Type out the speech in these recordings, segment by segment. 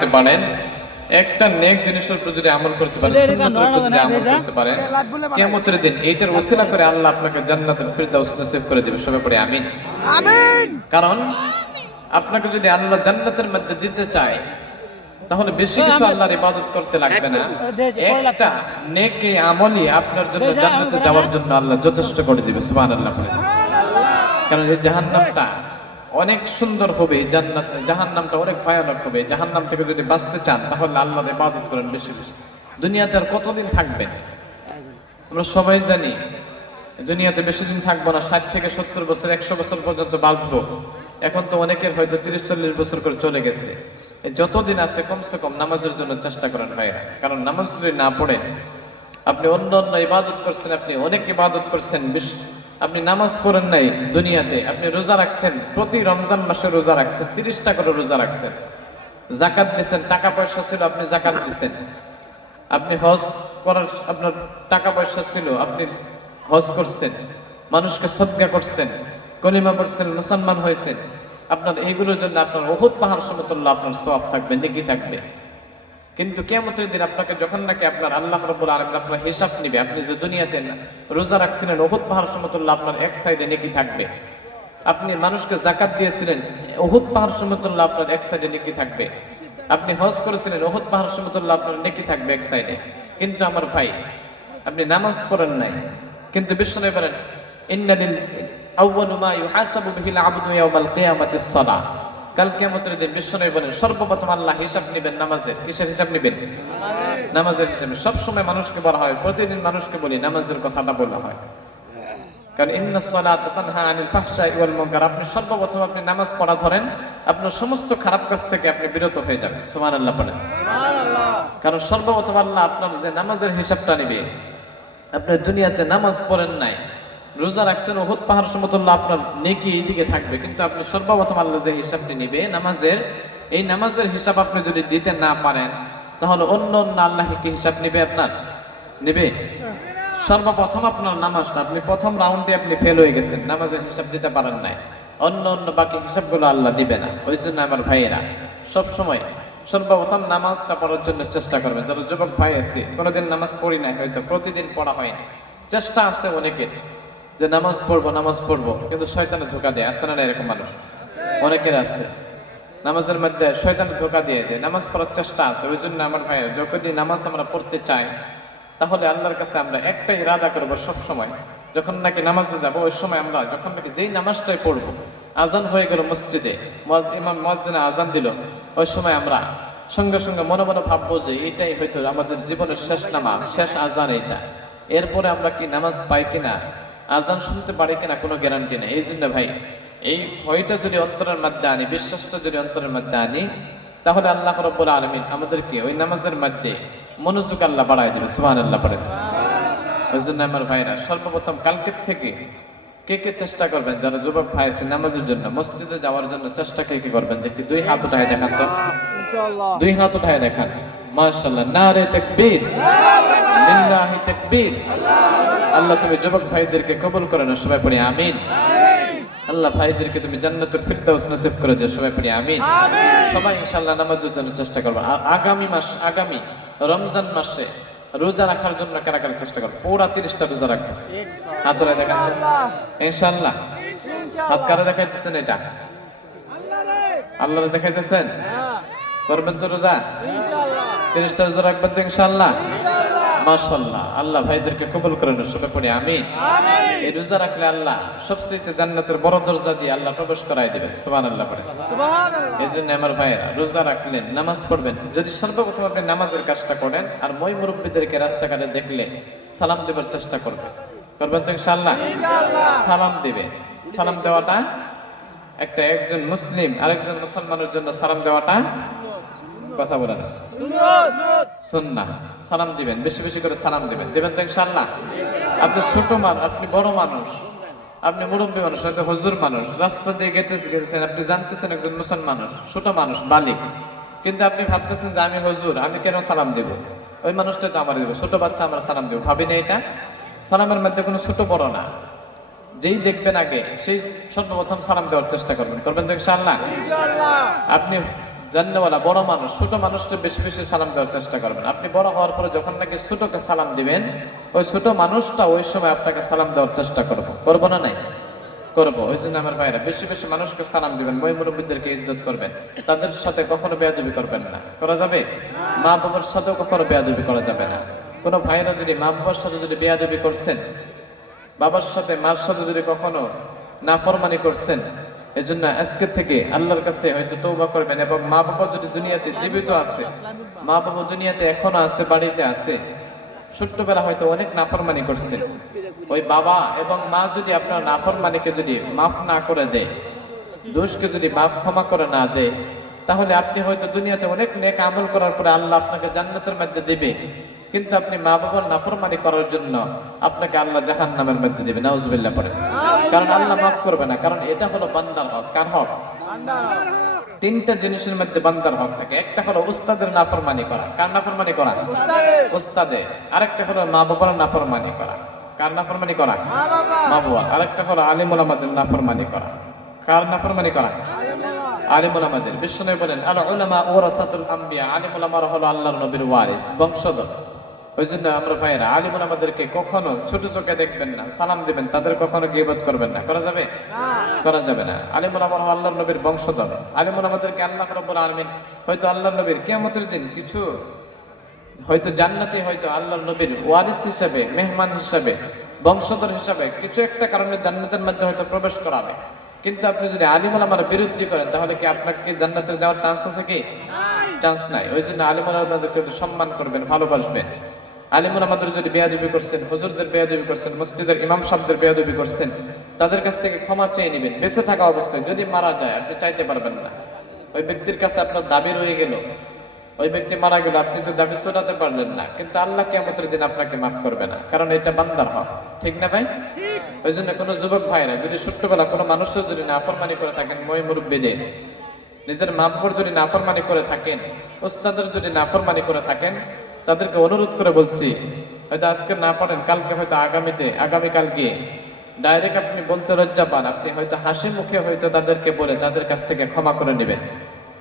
করতে পারেন, একটা নেক জিনিসের উপর যদি আমল করতে পারেন, সুন্নাতের উপর যদি আমল করতে পারেন, কিয়ামতের দিন এইটার ওসিলা করে আল্লাহ আপনাকে জান্নাতুল ফিরদাউস নসিব করে দিবে। সবাই পড়ে আমিন। আমিন। কারণ আপনাকে যদি আল্লাহ জান্নাতের মধ্যে দিতে চায়, তাহলে বেশি কিছু আল্লাহর ইবাদত করতে লাগবে না, একটা নেক আমলই আপনার জন্য জান্নাতে যাওয়ার জন্য আল্লাহ যথেষ্ট করে দিবে। সুবহানাল্লাহ বলে। কারণ এই জাহান্নামটা অনেক সুন্দর হবে, জাহান্নামটা অনেক ভয়ানক হবে। জাহান্নাম থেকে যদি বাঁচতে চান তাহলে আল্লাহর ইবাদত করেন বেশি বেশি। দুনিয়াতে আর কতদিন থাকবেন? আমরা সবাই জানি দুনিয়াতে বেশি দিন থাকবো না, 60 থেকে 70 বছর, 100 বছর পর্যন্ত বাঁচবো। এখন তো অনেকের হয়তো 30-40 বছর করে চলে গেছে। যতদিন আছে কমসে কম নামাজের জন্য চেষ্টা করেন ভাইরা। কারণ নামাজ যদি না পড়ে, আপনি অন্য অন্য ইবাদত করছেন, আপনি অনেক ইবাদত করছেন, আপনি নামাজ পড়েন নাই দুনিয়াতে, আপনি রোজা রাখছেন, প্রতি রমজান মাসে রোজা রাখছেন, 30টা করে রোজা রাখছেন, জাকাত দিচ্ছেন, টাকা পয়সা ছিল আপনি জাকাত দিচ্ছেন, আপনি হজ করার আপনার টাকা পয়সা ছিল আপনি হজ করছেন, মানুষকে সদকা করছেন, কলিমা পড়ছেন, মুসলমান হয়েছেন, আপনার এইগুলোর জন্য আপনার উহুদ পাহাড় সমতুল্য আপনার সওয়াব থাকবে, নেকি থাকবে। কিন্তু কিয়ামতের দিন আপনাকে যখন নাকি আপনার আল্লাহ রাব্বুল আলামিন আপনার হিসাব নিবে, আপনি যে দুনিয়াতে রোজা রাখছিলেন উহুদ পাহাড় সমতুল্য আপনার এক সাইডে নেকি থাকবে, আপনি মানুষকে যাকাত দিয়েছিলেন উহুদ পাহাড় সমতুল্য আপনার এক সাইডে নেকি থাকবে, আপনি হজ করেছিলেন উহুদ পাহাড় সমতুল্য আপনার নেকি থাকবে এক সাইডে। কিন্তু আমার ভাই, আপনি নামাজ পড়েন নাই, কিন্তু বিশ্বনবী বলেন ইন্নালিল আউয়ালু মা ইউহাসাবু বিহিল আবদু ইয়াউমাল কিয়ামাতিস সালাহ। কাল কিয়ামতের দিন বিশ্বনবী বলেন সর্বপ্রথম আল্লাহ হিসাব নেবেন নামাজের। কিসের হিসাব নেবেন? নামাজের হিসাব। সব সময় মানুষকে বলা হয়, প্রতিদিন মানুষকে বলি নামাজের কথাটা বলা হয়, কারণ ইন্নাস সালাতা তানহা আনিল ফাহশাই ওয়াল মুনকার। আপনি সর্বপ্রথম আপনি নামাজ পড়া ধরেন, আপনার সমস্ত খারাপ কাজ থেকে আপনি বিরত হয়ে যাবেন। সুবহানাল্লাহ পড়েন। সুবহানাল্লাহ। কারণ সর্বপ্রথম আল্লাহ আপনার যে নামাজের হিসাবটা নেবে, আপনি দুনিয়াতে নামাজ পড়েন নাই, রোজা রাখছেন, উহুদ পাহাড় সমতুল্য আপনার নেকি এইদিকে থাকবে, কিন্তু আপনি সর্বপ্রথম আল্লাহ যে হিসাবটি নিবে নামাজের, এই নামাজের হিসাব আপনি যদি দিতে না পারেন, তাহলে অন্য অন্য আল্লাহ কি হিসাব নিবে? আপনার নিবে সর্বপ্রথম আপনার নামাজটা। আপনি প্রথম রাউন্ডে আপনি ফেল হয়ে গেছেন, নামাজের হিসাব দিতে পারেন নাই, অন্য অন্য বাকি হিসাবগুলো আল্লাহ দিবে না। ওই জন্য আমার ভাইয়েরা সবসময় সর্বপ্রথম নামাজটা পড়ার জন্য চেষ্টা করবেন। যারা যুবক ভাই আছে, কোনোদিন নামাজ পড়ি নাই, হয়তো প্রতিদিন পড়া হয়নি, চেষ্টা আছে অনেকের যে নামাজ পড়বো, কিন্তু শয়তানে ধোকা দেয়। আছে না এরকম মানুষ? অনেকের আছে, নামাজের মধ্যে শয়তানে ধোকা দিয়ে দেয়। নামাজ পড়ার চেষ্টা আছে। ওই জন্য আমার ভাইয়েরা যখনই নামাজ আমরা পড়তে চাই, তাহলে আল্লাহর কাছে আমরা একটাই ইরাদা করবো সব সময়, যখন নাকি নামাজে যাবো ওই সময় আমরা যখন নাকি যেই নামাজটাই পড়বো, আজান হয়ে গেল মসজিদে, ইমাম মুয়াজ্জিনে আজান দিল, ওই সময় আমরা সঙ্গে সঙ্গে মনে মনে ভাববো যে এটাই হয়তো আমাদের জীবনের শেষ নামাজ, শেষ আজান এইটা। এরপরে আমরা কি নামাজ পাই কিনা, আজান শুনতে পারি কিনা, কোনো গ্যারান্টি নেই। এই জন্য ভাই, এই ভয়টা যদি অন্তরের মধ্যে আনি, বিশ্বাসটা যদি অন্তরের মধ্যে আনি, তাহলে আল্লাহ রাব্বুল আলামিন আমাদেরকে ওই নামাজের মধ্যে মনোযোগ আল্লাহ বাড়ায় দেবে। সুবহানাল্লাহ পড়েন। ওই জন্য আমার ভাইরা সর্বপ্রথম কালকের থেকে কে কে চেষ্টা করবেন, যারা যুবক ভাই আছে নামাজের জন্য, মসজিদে যাওয়ার জন্য চেষ্টা কে কে করবেন? দেখি দুই হাত উঠায় দেখান তো, ইনশাআল্লাহ দুই হাত উঠায় দেখান। মাশাআল্লাহ, নারে তাকবীর, লিল্লাহি তাকবীর। আল্লাহ তুমি যুবক ভাইদেরকে কবুল করে নাও। সবাই পড়ি আমিন। আল্লাহ ভাইদেরকে তুমি জান্নাতুল ফিরদাউস নসিব করে দিও। সবাই পড়ি আমিন। সবাই ইনশাআল্লাহ নামাজের জন্য চেষ্টা করবেন। আর আগামী রমজান মাসে রোজা রাখার জন্য কারা কারা চেষ্টা করবেন? পুরা 30টা রোজা রাখবেন। হাত তুলে দেখান ইনশাআল্লাহ। হাত কারা দেখাইতেছেন? এটা আল্লাহরে দেখাইতেছেন? করবেন তো রোজা? ইনশাআল্লাহ 30টা রোজা রাখবেন তো ইনশাআল্লাহ? মাশাআল্লাহ। আল্লাহ ভাইদেরকে কবুল করে নাও। সবাই পড়ি আমিন। এই রোজা রাখলে আল্লাহ সবচেয়ে জান্নাতের বড় দরজা দিয়ে আল্লাহ প্রবেশ করাই দিবেন। সুবহানাল্লাহ পড়েন। সুবহানাল্লাহ। এই জন্য আমার ভাইয়েরা রোজা রাখলেন, নামাজ পড়বেন। যদি সর্বপ্রথম আপনি নামাজের কাজটা করেন, আর মই মুরব্বীদেরকে রাস্তাঘাটে দেখলে সালাম দেবার চেষ্টা করবেন তো ইনশাআল্লাহ? সালাম দিবেন। সালাম দেওয়াটা একজন মুসলিম আরেকজন মুসলমানের জন্য সালাম দেওয়াটা কথা বলে না, সুন্নাহ। সালাম দিবেন, বেশি বেশি করে সালাম দিবেন তো ইনশাআল্লাহ? আপনি ছোট মানুষ, আপনি বড় মানুষ, আপনি মুরব্বী মানুষ, হয়তো হুজুর মানুষ, রাস্তা দিয়ে গেছেন, আপনি জানতেছেন একজন মুসলমান মানুষ, ছোট মানুষ, বালিক, কিন্তু আপনি ভাবতেছেন যে আমি হুজুর, আমি কেন সালাম দেব? ওই মানুষটা তো আমার দেবো, ছোট বাচ্চা আমরা সালাম দেবো, ভাবি না এটা? সালামের মধ্যে কোনো ছোট বড় না, যেই দেখবেন আগে সেই সর্বপ্রথম সালাম দেওয়ার চেষ্টা করবেন তো ইনশাআল্লাহ? আপনি জান্নাওয়ালা বড় মানুষ, ছোট মানুষকে বেশি বেশি সালাম দেওয়ার চেষ্টা করবেন। আপনি বড় হওয়ার পরে যখন নাকি ছোটকে সালাম দিবেন, ওই ছোট মানুষটা ওই সময় আপনাকে সালাম দেওয়ার চেষ্টা করবো না নাই? করবো। ওই জন্য আমার ভাইরা বেশি বেশি মানুষকে সালাম দিবেন, মই মুরব্বীদেরকে ইজ্জত করবেন, তাদের সাথে কখনো বেয়াদবি করবেন না। করা যাবে? মা বাবার সাথেও কখনো বেয়াদবি করা যাবে না। কোনো ভাইরা যদি মা বাবার সাথে যদি বেয়াদবি করছেন, বাবার সাথে মার সাথে যদি কখনো নাফরমানি করছেন, এজন্য আজকে থেকে আল্লাহর কাছে হয়তো তওবা করবেন। এবং মা বাবা যদি দুনিয়াতে জীবিত আছে, মা বাবা দুনিয়াতে এখনো আছে, বাড়িতে আছে, ছোট্টবেলা হয়তো অনেক নাফরমানি করছে, ওই বাবা এবং মা যদি আপনার নাফরমানিকে যদি মাফ না করে দেয়, দোষকে যদি মাফ ক্ষমা করে না দেয়, তাহলে আপনি হয়তো দুনিয়াতে অনেক নেক আমল করার পরে আল্লাহ আপনাকে জান্নাতের মধ্যে দিবে, কিন্তু আপনি মা বাবার নাফরমানি করার জন্য আপনাকে আল্লাহ জাহান্নামের মধ্যে দিবে। নাউজুবিল্লাহ পড়ে। কারণ আল্লাহ মাফ করবে না, কারণ এটা হলো বান্দার হক। কার হক? তিনটা জিনিসের মধ্যে বান্দার হক থাকে। একটা হলো উস্তাদের নাফরমানি করা। কার নাফরমানি করা? উস্তাদের। আরেকটা হলো মা বাবার নাফরমানি করা। কার নাফরমানি করা? মা বাবা। আরেকটা হলো আলিম উলামাদের নাফরমানি করা। কার নাফরমানি করা? আলিম উলামাদের। বিশ্বনবী বলেন, আল উলামা ওয়ারাসাতুল আম্বিয়া, আলিম উলামারা হলো আল্লাহর নবীর ওয়ারিস, বংশধর। ওই জন্য আমরা ভাইয়েরা আলিম উলামাদেরকে কখনো ছোট চোখে দেখবেন না, সালাম দিবেন, তাদের কখনো গীবত করবেন না। করা যাবে? করা যাবে না। আলিম উলামারা হলো আল্লাহর নবীর বংশধর। আলিম উলামাদেরকে আল্লাহ রাব্বুল আলামিন হয়তো আল্লাহর নবীর কিয়ামতের দিন কিছু হয়তো জান্নাতে হয়তো আল্লাহর নবীর ওয়ারিস হিসাবে, মেহমান হিসাবে, বংশধর হিসাবে কিছু একটা কারণে জান্নাতের মধ্যে হয়তো প্রবেশ করাবে। কিন্তু আপনি যদি আলিম উলামার বিরুদ্ধে করেন, তাহলে কি আপনাকে জান্নাতে যাওয়ার চান্স আছে কি? চান্স নাই। ওই জন্য আলিম উলামাদেরকে সম্মান করবেন, ভালোবাসবেন। আলিম উলামাদের যদি বেয়াদবি করছেন, হুজুরদের বেয়াদবি করছেন, মসজিদের ইমাম সাহেবদের বেয়াদবি করছেন, তাদের কাছ থেকে ক্ষমা চেয়ে নেবেন। বেঁচে থাকা অবস্থায় যদি মারা যায় আপনি চাইতে পারবেন না। ওই ব্যক্তির কাছে আপনার দাবি রয়ে গেল, ওই ব্যক্তি মারা গেল, আপনি তো দাবি ছোটাতে পারলেন না, কিন্তু আল্লাহ কিয়ামতের দিন আপনাকে মাফ করবে না, কারণ এটা বান্দার হক। ঠিক না ভাই? ওই জন্য কোনো যুবক ভাইরা যদি ছোট্টবেলা কোনো মানুষের যদি নাফরমানি করে থাকেন, মই মুরব্বিদের, নিজের মা বাবার যদি নাফরমানি করে থাকেন, উস্তাদের যদি নাফরমানি করে থাকেন, তাদেরকে অনুরোধ করে বলছি, হয়তো আজকে না পারেন, কালকে হয়তো আগামীকাল গিয়ে ডাইরেক্ট আপনি বলতে লজ্জা পান, আপনি হয়তো হাসি মুখে হয়তো তাদেরকে বলে তাদের কাছ থেকে ক্ষমা করে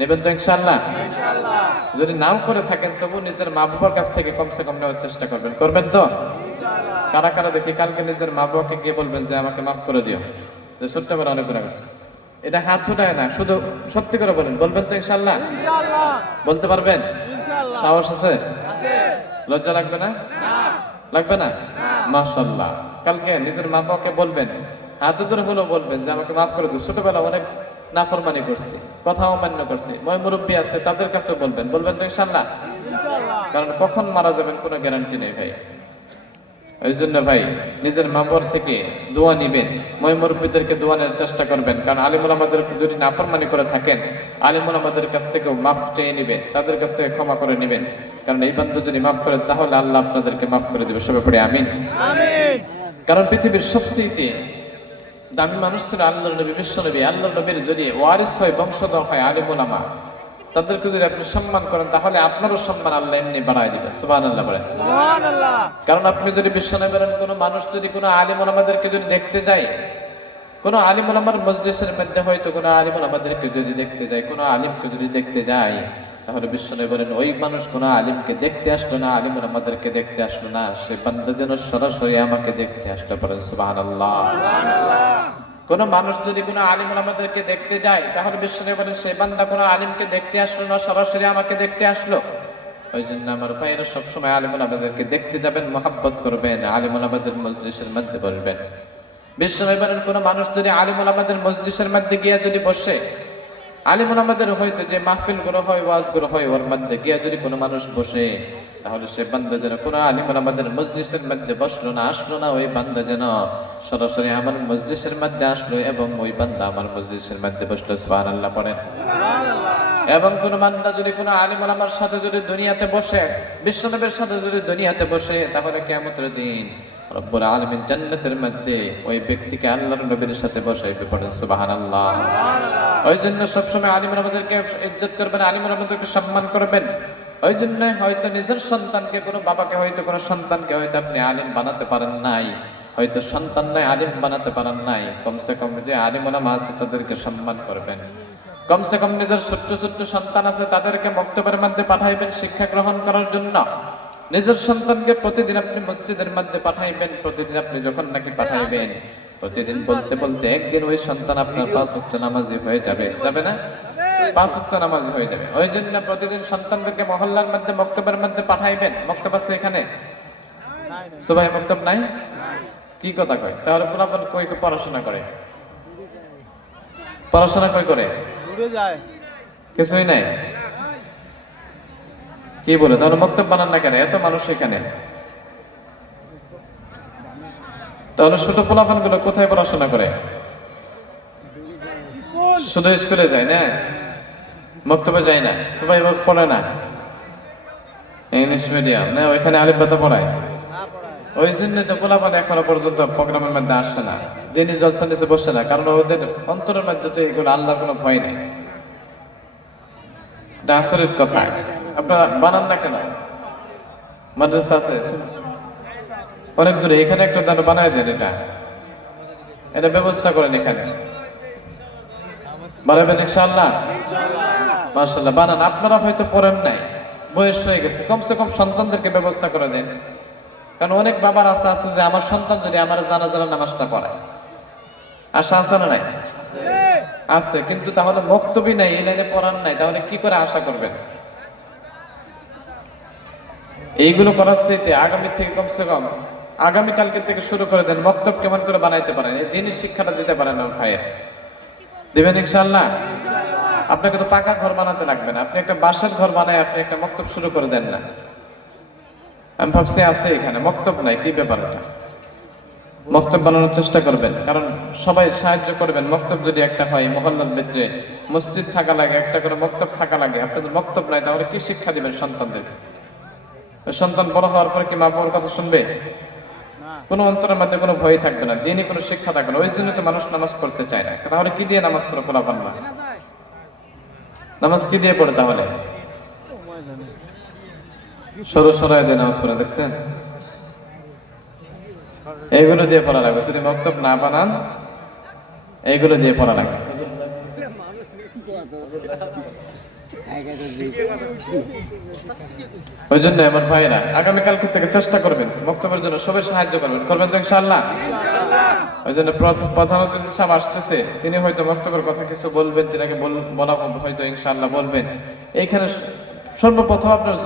নেবেন তো ইনশাআল্লাহ। যদি নাও করে থাকেন তবু নিজের মা বাবার কাছ থেকে কমসে কম নেওয়ার চেষ্টা করবেন তো? কারা কারা দেখি কালকে নিজের মা বাবাকে গিয়ে বলবেন যে আমাকে মাফ করে দিও, যে ছোট্টবেলা অনেক গুণা করছে। এটা হাত উঠায় না, শুধু সত্যি করে বলবেন তো ইনশাআল্লাহ? বলতে পারবেন? সাহস আছে? লজ্জা লাগবে না? লাগবে না? মাশাআল্লাহ। কালকে নিজের মা বাবাকে বলবেন, হাত ধরে হলো বলবেন যে আমাকে মাফ করে দিও, ছোটবেলা অনেক নাফরমানি করছি, কথা অমান্য করছি, মই মুরব্বী আছে তাদের কাছেও বলবেন তো ইনশাআল্লাহ? কারণ কখন মারা যাবেন কোনো গ্যারান্টি নেই ভাই। ওই জন্য ভাই নিজের মা বাবার থেকে দোয়া নিবেন, মই মুরব্বীদেরকে দোয়া নেওয়ার চেষ্টা করবেন। কারণ আলিম উলামাদের যদি নাফরমানি করে থাকেন, আলিম উলামাদের কাছ থেকেও মাফ চেয়ে নিবেন, তাদের কাছ থেকে ক্ষমা করে নিবেন। কারণ এই বান্দা যদি মাফ করে তাহলে আল্লাহ আপনাদেরকে মাফ করে দেবে। সবাই পড়ে আমিন। কারণ পৃথিবীর সবচেয়ে দামি মানুষ ছিল আল্লাহর নবী, বিশ্ব নবী। আল্লাহর নবীর যদি ওয়ারিস হয়, বংশধর হয় আলিম উলামা, তাদেরকে যদি আপনি সম্মান করেন, তাহলে আপনারও সম্মান আল্লাহ এমনি বাড়ায় দিবে। সুবহানাল্লাহ বলেন। সুবহানাল্লাহ। কারণ আপনি যদি বিশ্ব নবীর কোনো মানুষ যদি কোনো আলিম উলামাদেরকে যদি দেখতে যায়, কোনো আলিম উলামার মজলিসের মধ্যে হয়তো কোনো আলিম উলামাদেরকে যদি দেখতে যায়, কোনো আলিমকে যদি দেখতে যায়, তাহলে বিশ্ব নবী বলেন ওই মানুষ কোনো আলিমকে দেখতে আসলো না, আলিম উলামাদেরকে দেখতে আসলো না, সে বান্দা যেন সরাসরি আমাকে দেখতে আসলো। বলেন সুবহানাল্লাহ। কোন মানুষ যদি কোনো আলিম উলামাদেরকে দেখতে যায়, তাহলে বিশ্বনবী বলেন সেই বান্দা কোনো আলিমকে দেখতে আসলো না, সরাসরি আমাকে দেখতে আসলো। ওই জন্য আমার ভাইয়েরা সবসময় আলিম উলামাদেরকে দেখতে যাবেন, মহব্বত করবেন, আলিম উলামাদের মজলিসের মধ্যে বসবেন। বিশ্বনবী বলেন কোন মানুষ যদি আলিম উলামাদের মজলিসের মধ্যে গিয়ে যদি বসে, আলিম উলামাদের হয়তো যে মাহফিল গুলো হয়, ওয়াজ গুলো হয়, ওর মধ্যে গিয়ে যদি কোনো মানুষ বসে, তাহলে সে বান্দা যেন কোনো আলিম উলামাদের মজলিসের মধ্যে বসলো না, আসলো না, ওই বান্দা যেন সরাসরি আমার মজলিসের মধ্যে আসলো এবং ওই বান্দা আমার মজলিসের মধ্যে বসলো। সুবহানাল্লাহ পড়েন। এবং কোন বান্দা যদি কোনো আলিম উলামার সাথে যদি দুনিয়াতে বসে, বিশ্বনবীর সাথে যদি দুনিয়াতে বসে, তাহলে কিয়ামতের দিন রব্বুল আলামিন জান্নাতের মধ্যে ওই ব্যক্তিকে আল্লাহর নবীর সাথে বসাইবে। পড়েন সুবহানাল্লাহ। ওই জন্য সবসময় আলিম উলামাদেরকে ইজ্জত করবেন, আলিম উলামাদেরকে সম্মান করবেন। ওই জন্য হয়তো নিজের সন্তানকে, কোনো বাবাকে হয়তো কোনো সন্তানকে হয়তো আপনি আলিম বানাতে পারেন নাই, হয়তো সন্তান নাই আলিম বানাতে পারেন নাই, কমসে কম যে আলিম উলামা আছে তাদেরকে সম্মান করবেন। কমসে কম নিজের ছোট্ট ছোট্ট সন্তান আছে তাদেরকে মক্তবের মধ্যে পাঠাইবেন শিক্ষা গ্রহণ করার জন্য। নিজের সন্তানকে প্রতিদিন আপনি মসজিদের মধ্যে পাঠাইবেন, প্রতিদিন আপনি যখন নাকি পাঠাইবেন প্রতিদিন বলতে বলতে একদিন ওই সন্তান আপনার 5 ওয়াক্ত নামাজি হয়ে যাবে, যাবে না? 5 ওয়াক্ত নামাজি হয়ে যাবে। ওই জন্য প্রতিদিন সন্তানদেরকে মহল্লার মধ্যে মক্তবের মধ্যে পাঠাইবেন। মক্তব আছে এখানে? সুবাহ মক্তব নাই? কি কথা কয়? তাহলে পুরাপুরি কই পড়াশোনা করে? পড়াশোনা কই করে? কিছুই নাই। কি বলে তাহলে মক্তব বানান না কেন? এত মানুষ এখানে, তাহলে ছোট পোলাপান গুলো কোথায় পড়াশোনা করে? শুধু স্কুলে যায় না, মক্তবে যায় না, সবাই পড়ে না, ইংলিশ মিডিয়াম না, ওইখানে আলিফ বাতা পড়ায়। ওই জন্য তো পোলাপান এখনো পর্যন্ত প্রোগ্রামের মধ্যে আসছে না, যিনি জলসা নিচে বসছে না, কারণ ওদের অন্তরের মধ্যে তো এগুলো আল্লাহর কোনো ভয় নেই। এটা আচরিত কথা। আপনারা বানান না কেন? মাদ্রাসা আছে অনেক দূরে, এখানে একটা দাঁড় বানায় দেন, এটা ব্যবস্থা করেন, এখানে বানাবেন ইনশাআল্লাহ। মাশাআল্লাহ বানান। আপনারা হয়তো পড়েন নাই, বয়স হয়ে গেছে, কমসে কম সন্তানদেরকে ব্যবস্থা করে দেন। কারণ অনেক বাবার আশা আছে যে আমার সন্তান যদি আমার জানাজার নামাজটা পড়ায়, আশা আছে না নাই? আছে, কিন্তু তাহলে মক্তবই নাই, এই লাইনে পড়ান নাই, তাহলে কি করে আশা করবেন? এইগুলো করার চাইতে আগামী থেকে কমসে কম আগামীকালকে থেকে শুরু করে দেন। মক্তব কেমন করে বানাইতে পারেন এই জিনিস শিক্ষাটা দিতে পারেন আমার ভাইয়ের, দিবেন ইনশাআল্লাহ। আপনাকে তো পাকা ঘর বানাতে লাগবে না, আপনি একটা বাসার ঘর বানায় আপনি একটা মক্তব শুরু করে দেন না। আমি ভাবছি আছে এখানে মক্তব নাই, কি ব্যাপার? এটা মক্তব বানানোর চেষ্টা করবেন, কারণ সবাই সাহায্য করবেন। মক্তব যদি একটা হয়, মহল্লার ভিতরে মসজিদ থাকা লাগে, একটা করে মক্তব থাকা লাগে। আপনাদের মক্তব নাই, তাহলে কি শিক্ষা দিবেন সন্তানদের? সন্তান বড় হওয়ার পরে কি মা বাবার কথা শুনবে? কোনো অন্তরের মধ্যে কোনো ভয় থাকবে না, দিনই কোনো শিক্ষা থাকবে না। ওই জন্য তো মানুষ নামাজ পড়তে চায় না। তাহলে কি দিয়ে নামাজ পড়ে পোলাপান না? নামাজ কি দিয়ে পড়ে তাহলে? সরাই দিয়ে নামাজ পড়ে, দেখছেন? এইগুলো দিয়ে পড়া লাগবে, যদি মক্তব না বানান এইগুলো দিয়ে পড়া লাগবে। ওই জন্য আমার ভাইরা আগামীকাল থেকে চেষ্টা করবেন, মক্তবের জন্য সবাই সাহায্য করবেন, করবেন তো ইনশাআল্লাহ। ওই জন্য প্রধান অতিথি সাহেব আসতেছে, তিনি হয়তো মক্তবের কথা কিছু বলবেন, তিনাকে বলা হয়তো ইনশাআল্লাহ বলবেন। এইখানে সর্বপ্রথম আপনার